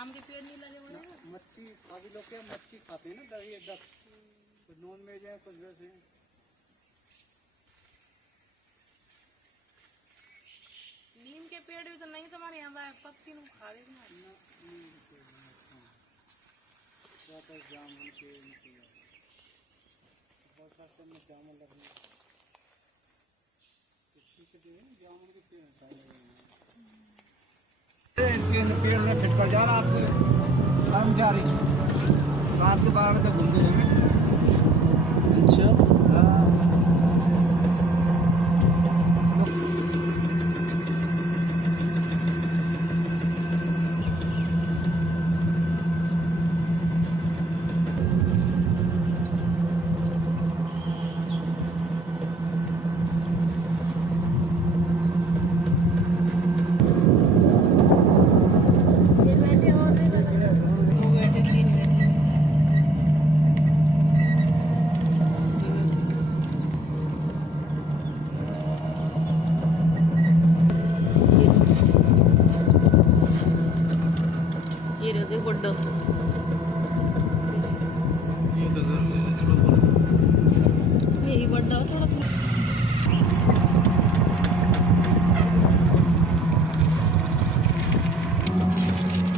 आम के पेड़ नहीं लगे हुए हैं। मच्छी काफी लोग क्या मच्छी खाते हैं ना, दही डक, कुछ नॉन वेज है कुछ वैसे हैं। नीम के पेड़ भी तो नहीं तुम्हारे यहाँ पर पत्ती नु खा रहे ना। जामुन के बरसात में जामुन लगने जामुन के पेड़ में फिट कर जाना आपके कर्मचारी रात के 12 बजे घूमते रहेंगे। अच्छा ये रहे बड्डा ये तो यही बड्डा थोड़ा सा